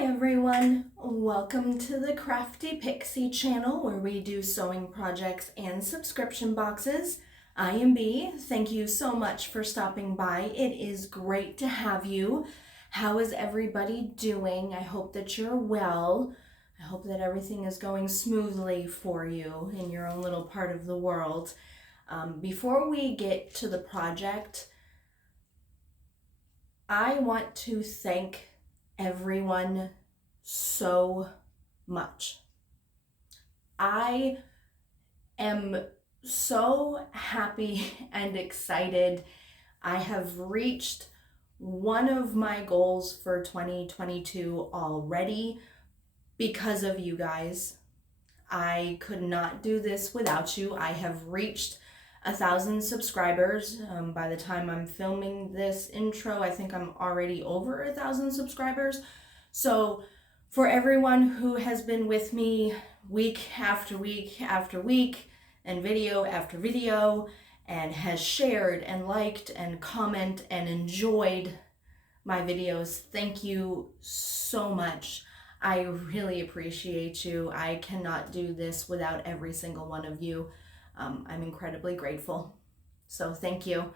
Hi everyone! Welcome to the Crafty Pixie channel where we do sewing projects and subscription boxes. I am B. Thank you so much for stopping by. It is great to have you. How is everybody doing? I hope that you're well. I hope that everything is going smoothly for you in your own little part of the world. Before we get to the project, I want to thank everyone so much. I am so happy and excited. I have reached one of my goals for 2022 already because of you guys. I could not do this without you. I have reached 1,000 subscribers. By the time I'm filming this intro, I think I'm already over 1,000 subscribers. So for everyone who has been with me week after week after week and video after video and has shared and liked and commented and enjoyed my videos, thank you so much. I really appreciate you. I cannot do this without every single one of you. I'm incredibly grateful. So thank you.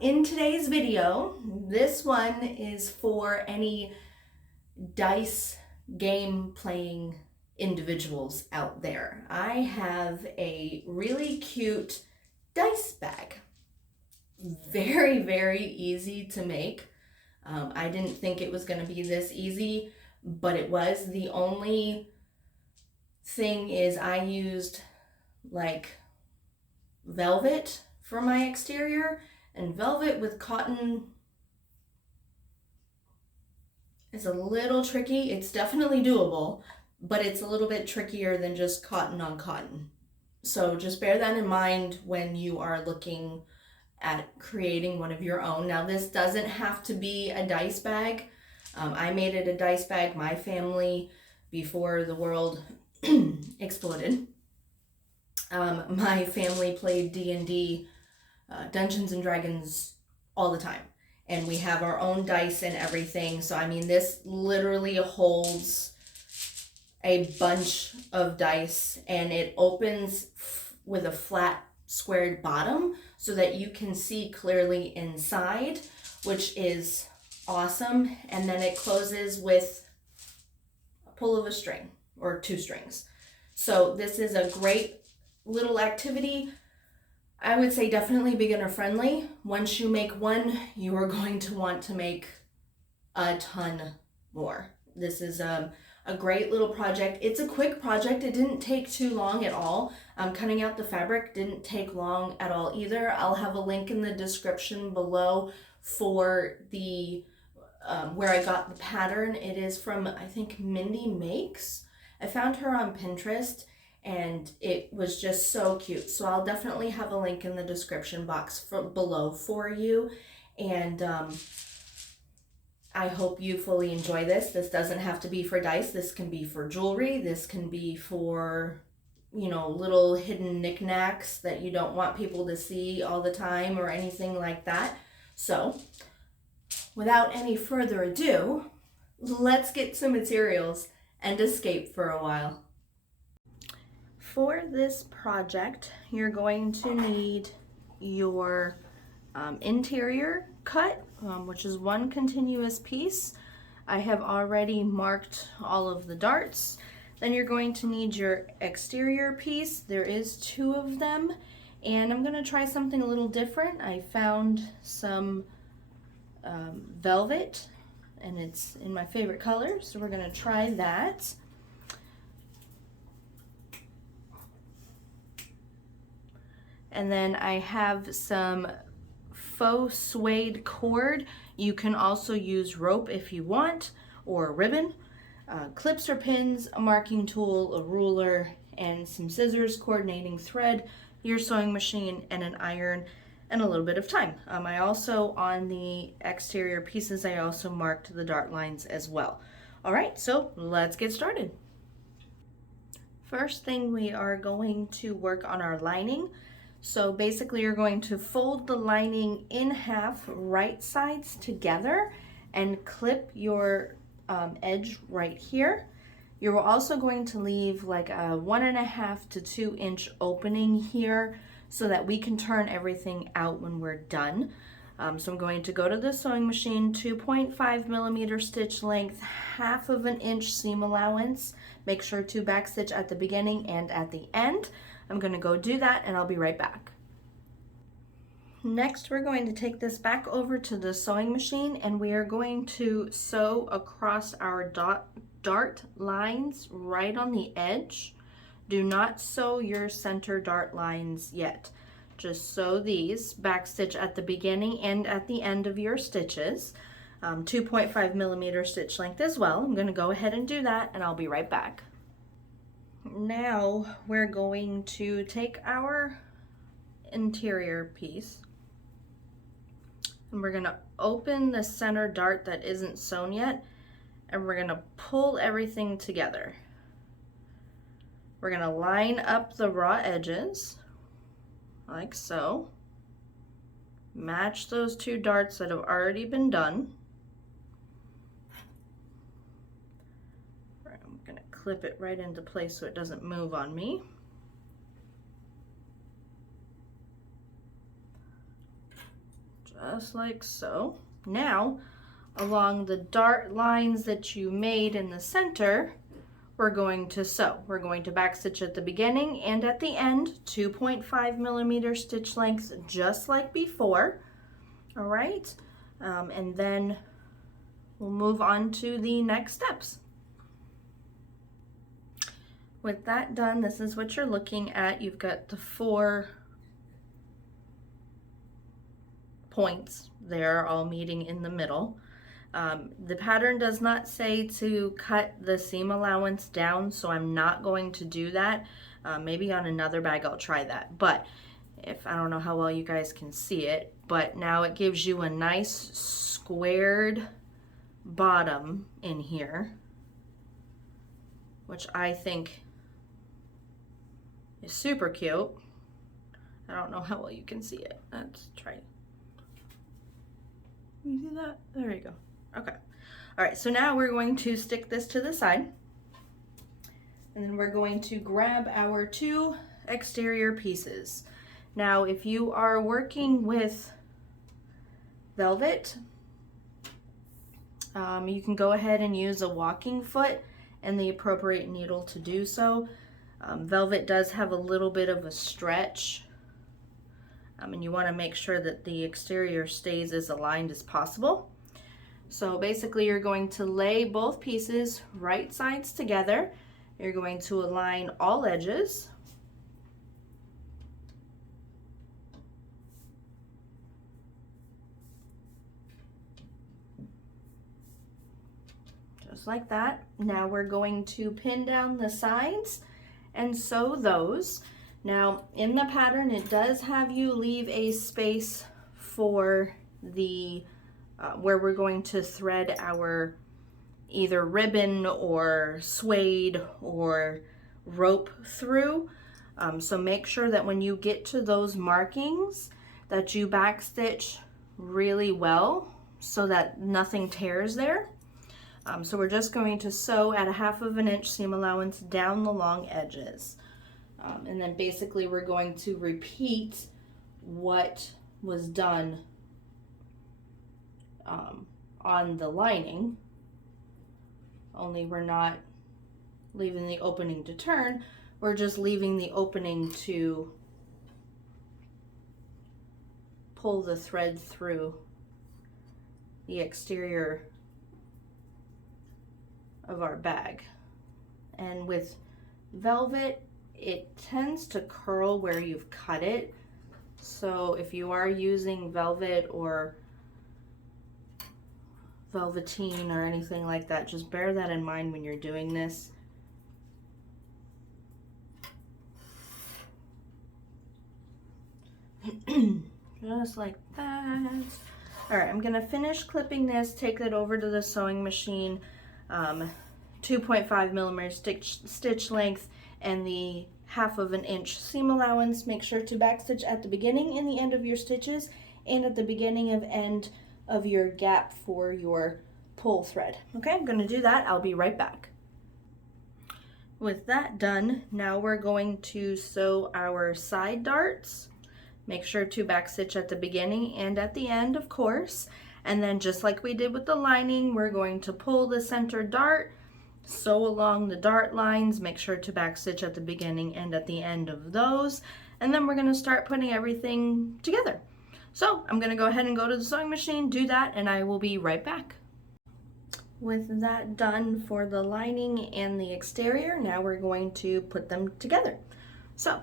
In today's video, this one is for any dice game playing individuals out there. I have a really cute dice bag. Very, very easy to make. I didn't think it was going to be this easy, but it was. The only thing is I used like velvet for my exterior, and velvet with cotton is a little tricky. It's definitely doable, but it's a little bit trickier than just cotton on cotton. So just bear that in mind when you are looking at creating one of your own. Now this doesn't have to be a dice bag. I made it a dice bag. My family, before the world exploded, my family played D.N.D, Dungeons and Dragons, all the time. And we have our own dice and everything. So, I mean, this literally holds a bunch of dice, and it opens with a flat squared bottom so that you can see clearly inside, which is awesome. And then it closes with a pull of a string or 2 strings. So this is a great little activity. I would say definitely beginner friendly. Once you make one, you are going to want to make a ton more. This is a great little project. It's a quick project. It didn't take too long at all. Cutting out the fabric didn't take long at all either. I'll have a link in the description below for the where I got the pattern. It is from, I think, Mindy Makes. I found her on Pinterest, and it was just so cute. So I'll definitely have a link in the description box below for you. And I hope you fully enjoy this. This doesn't have to be for dice. This can be for jewelry. This can be for, you know, little hidden knickknacks that you don't want people to see all the time or anything like that. So without any further ado, let's get some materials and escape for a while. For this project, you're going to need your interior cut, which is 1 continuous piece. I have already marked all of the darts. Then you're going to need your exterior piece. There is 2 of them, and I'm going to try something a little different. I found some velvet, and it's in my favorite color, so we're going to try that. And then I have some faux suede cord. You can also use rope if you want, or ribbon, clips or pins, a marking tool, a ruler, and some scissors, coordinating thread, your sewing machine, and an iron, and a little bit of time. I also, on the exterior pieces, I also marked the dart lines as well. All right, so let's get started. First thing, we are going to work on our lining. So basically you're going to fold the lining in half, right sides together, and clip your edge right here. You're also going to leave like a 1.5 to 2 inch opening here so that we can turn everything out when we're done. So I'm going to go to the sewing machine, 2.5 millimeter stitch length, 1/2 inch seam allowance. Make sure to backstitch at the beginning and at the end. I'm going to go do that and I'll be right back. Next, we're going to take this back over to the sewing machine and we are going to sew across our dart lines right on the edge. Do not sew your center dart lines yet. Just sew these, backstitch at the beginning and at the end of your stitches. 2.5 millimeter stitch length as well. I'm going to go ahead and do that and I'll be right back. Now we're going to take our interior piece and we're going to open the center dart that isn't sewn yet and we're going to pull everything together. We're going to line up the raw edges like so. Match those 2 darts that have already been done. I'm going to clip it right into place so it doesn't move on me. Just like so. Now, along the dart lines that you made in the center, we're going to sew. We're going to backstitch at the beginning and at the end, 2.5 millimeter stitch lengths, just like before. All right, and then we'll move on to the next steps. With that done, this is what you're looking at. You've got the 4 points there all meeting in the middle. The pattern does not say to cut the seam allowance down, so I'm not going to do that. Maybe on another bag I'll try that, but I don't know how well you guys can see it, but now it gives you a nice squared bottom in here, which I think is super cute. I don't know how well you can see it. Let's try it. You see that? There you go. Okay. All right, so now we're going to stick this to the side. And then we're going to grab our 2 exterior pieces. Now, if you are working with velvet, you can go ahead and use a walking foot and the appropriate needle to do so. Velvet does have a little bit of a stretch. And you want to make sure that the exterior stays as aligned as possible. So basically you're going to lay both pieces right sides together. You're going to align all edges. Just like that. Now we're going to pin down the sides and sew those. Now in the pattern it does have you leave a space for the where we're going to thread our either ribbon or suede or rope through. So make sure that when you get to those markings that you backstitch really well so that nothing tears there. So we're just going to sew at a 1/2 inch seam allowance down the long edges. And then basically we're going to repeat what was done on the lining, only we're not leaving the opening to turn, we're just leaving the opening to pull the thread through the exterior of our bag. And with velvet, it tends to curl where you've cut it. So if you are using velvet or velveteen or anything like that, just bear that in mind when you're doing this. Just like that. All right, I'm gonna finish clipping this, take that over to the sewing machine. 2.5 millimeter stitch length and the 1/2 inch seam allowance. Make sure to backstitch at the beginning and the end of your stitches and at the beginning of end of your gap for your pull thread. Okay, I'm gonna do that. I'll be right back. With that done, now we're going to sew our side darts. Make sure to backstitch at the beginning and at the end, of course. And then just like we did with the lining, we're going to pull the center dart, sew along the dart lines, make sure to backstitch at the beginning and at the end of those. And then we're gonna start putting everything together. So I'm gonna go ahead and go to the sewing machine, do that, and I will be right back. With that done for the lining and the exterior, now we're going to put them together. So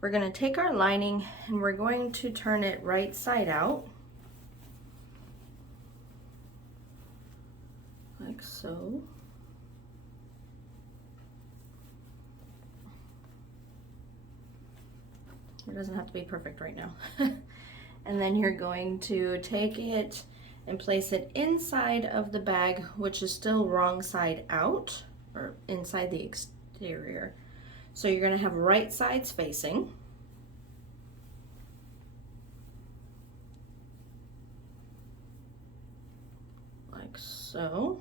we're going to take our lining and we're going to turn it right side out, like so. It doesn't have to be perfect right now. And then you're going to take it and place it inside of the bag, which is still wrong side out, or inside the exterior. So you're going to have right sides facing. Like so.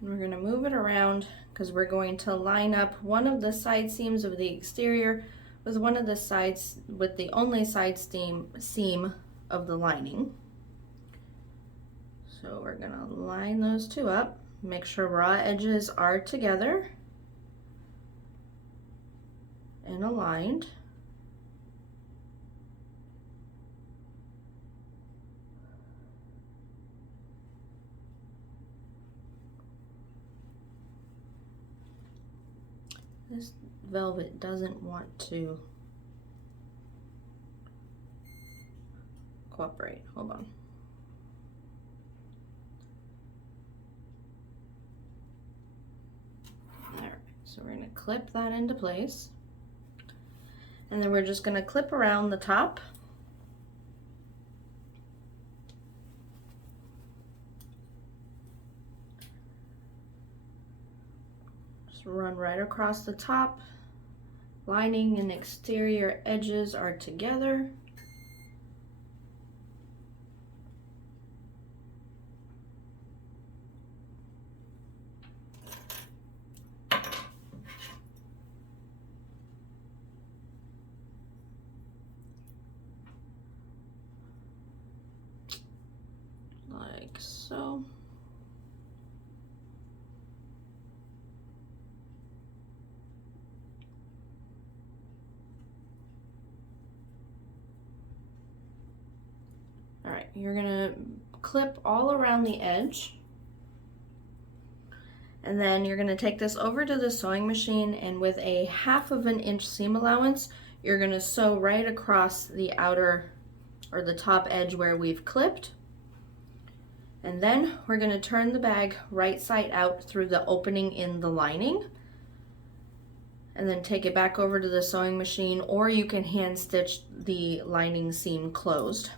And we're going to move it around because we're going to line up one of the side seams of the exterior with one of the sides, with the only side seam of the lining. So we're gonna line those two up, make sure raw edges are together and aligned. This velvet doesn't want to cooperate. Hold on. Alright, so we're going to clip that into place. And then we're just going to clip around the top. Just run right across the top. Lining and exterior edges are together. Like so. All right, you're gonna clip all around the edge. And then you're gonna take this over to the sewing machine, and with a 1/2 inch seam allowance, you're gonna sew right across the outer or the top edge where we've clipped. And then we're gonna turn the bag right side out through the opening in the lining. And then take it back over to the sewing machine, or you can hand stitch the lining seam closed.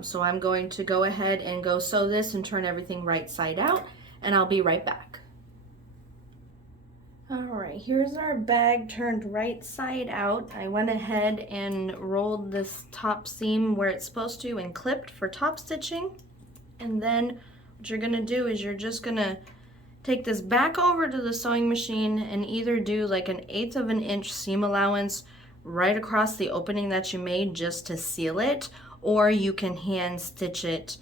So I'm going to go ahead and go sew this and turn everything right side out, and I'll be right back. All right, here's our bag turned right side out. I went ahead and rolled this top seam where it's supposed to and clipped for top stitching. And then what you're gonna do is you're just gonna take this back over to the sewing machine and either do like an 1/8 inch seam allowance right across the opening that you made just to seal it, or you can hand stitch it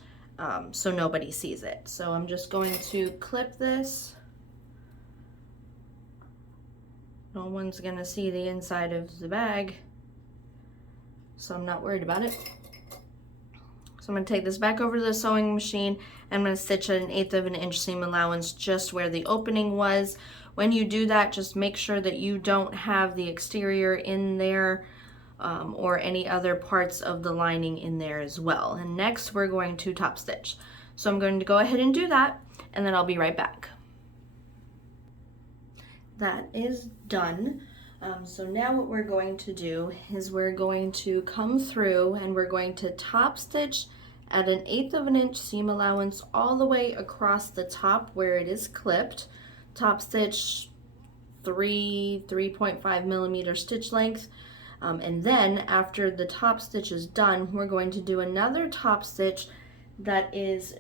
so nobody sees it. So I'm just going to clip this. No one's gonna see the inside of the bag, so I'm not worried about it. So I'm gonna take this back over to the sewing machine, and I'm gonna stitch at an 1/8 inch seam allowance just where the opening was. When you do that, just make sure that you don't have the exterior in there or any other parts of the lining in there as well. And next we're going to top stitch. So I'm going to go ahead and do that, and then I'll be right back. That is done. So now what we're going to do is we're going to come through and we're going to top stitch at an 1/8 inch seam allowance all the way across the top where it is clipped. Top stitch 3.5 millimeter stitch length. And then after the top stitch is done, we're going to do another top stitch that is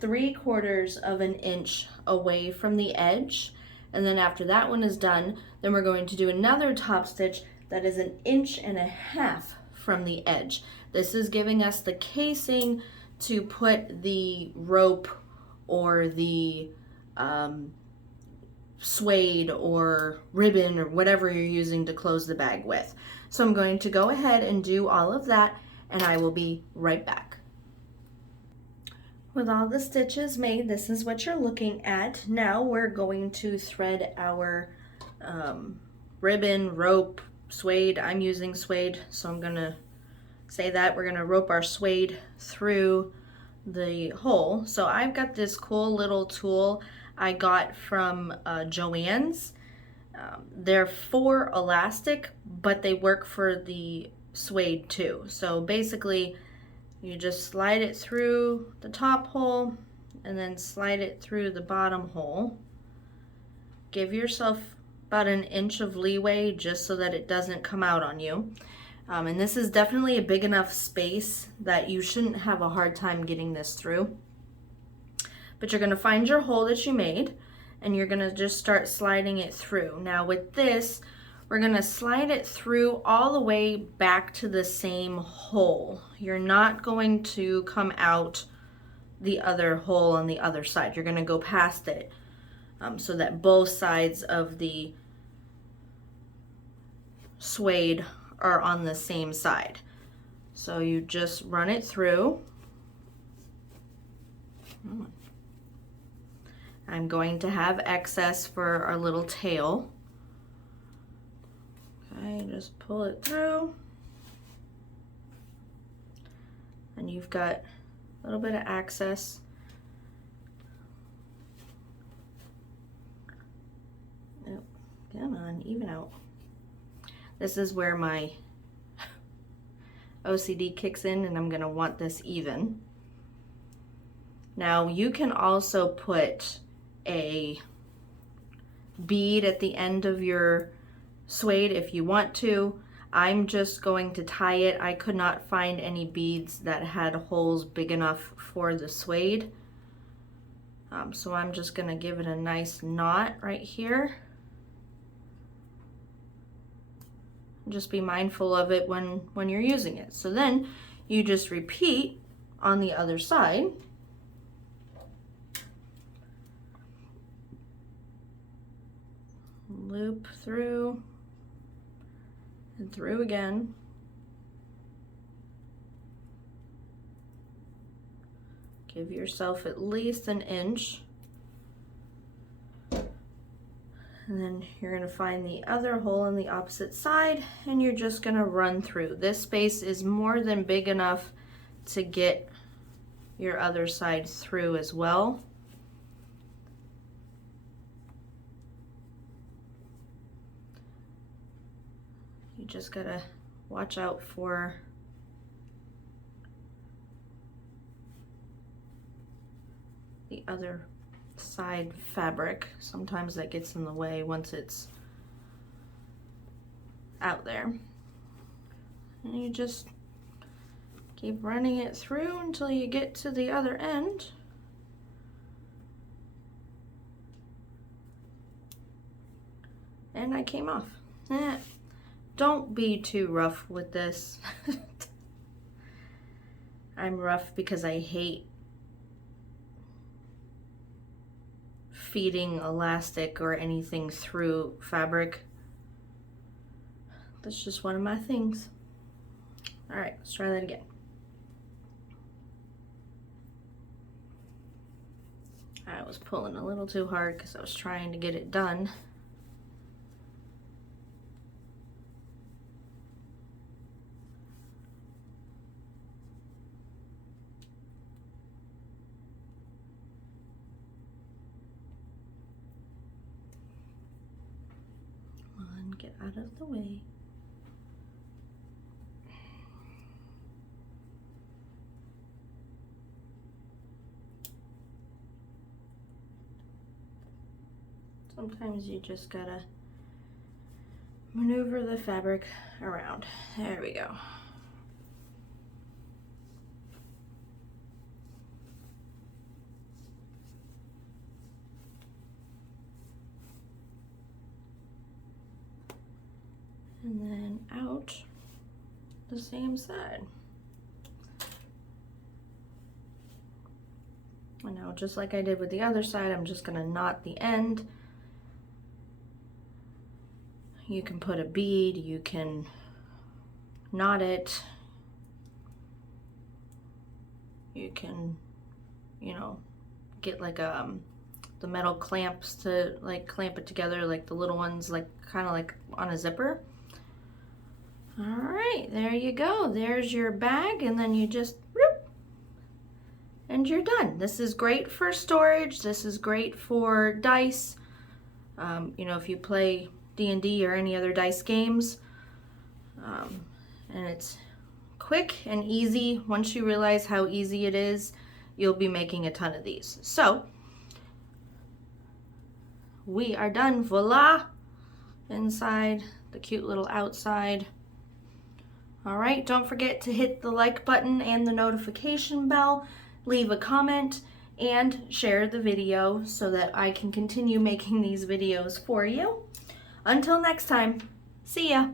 3/4 of an inch away from the edge. And then after that one is done, then we're going to do another top stitch that is 1.5 inches from the edge. This is giving us the casing to put the rope or the suede or ribbon or whatever you're using to close the bag with. So I'm going to go ahead and do all of that, and I will be right back. With all the stitches made, this is what you're looking at. Now we're going to thread our ribbon, rope, suede. I'm using suede, so I'm gonna say that. We're gonna rope our suede through the hole. So I've got this cool little tool I got from Joann's. They're for elastic, but they work for the suede too. So basically, you just slide it through the top hole and then slide it through the bottom hole. Give yourself about 1 inch of leeway just so that it doesn't come out on you. And this is definitely a big enough space that you shouldn't have a hard time getting this through. But you're going to find your hole that you made, and you're going to just start sliding it through. Now with this, we're going to slide it through all the way back to the same hole. You're not going to come out the other hole on the other side. You're going to go past it so that both sides of the suede are on the same side. So you just run it through. I'm going to have excess for our little tail. Okay, just pull it through. And you've got a little bit of access. Nope. Come on, even out. This is where my OCD kicks in, and I'm gonna want this even. Now you can also put a bead at the end of your suede if you want to. I'm just going to tie it. I could not find any beads that had holes big enough for the suede. So I'm just gonna give it a nice knot right here. Just be mindful of it when you're using it. So then you just repeat on the other side. Loop through and through again. Give yourself at least 1 inch. And then you're going to find the other hole on the opposite side, and you're just going to run through. This space is more than big enough to get your other side through as well. You just got to watch out for the other side fabric. Sometimes that gets in the way once it's out there. And you just keep running it through until you get to the other end. And I came off. Don't be too rough with this. I'm rough because I hate feeding elastic or anything through fabric. That's just one of my things. All right, let's try that again. I was pulling a little too hard because I was trying to get it done. Get out of the way. Sometimes you just gotta maneuver the fabric around. There we go. And then out the same side. And now, just like I did with the other side, I'm just gonna knot the end. You can put a bead, you can knot it, you can, you know, get like the metal clamps to like clamp it together, like the little ones, like kind of like on a zipper. All right, there you go. There's your bag, and then you just whoop, and you're done. This is great for storage. This is great for dice. You know, if you play D.N.D or any other dice games, and it's quick and easy. Once you realize how easy it is, you'll be making a ton of these. So we are done. Voila! Inside, the cute little outside. All right, don't forget to hit the like button and the notification bell, leave a comment, and share the video so that I can continue making these videos for you. Until next time, see ya!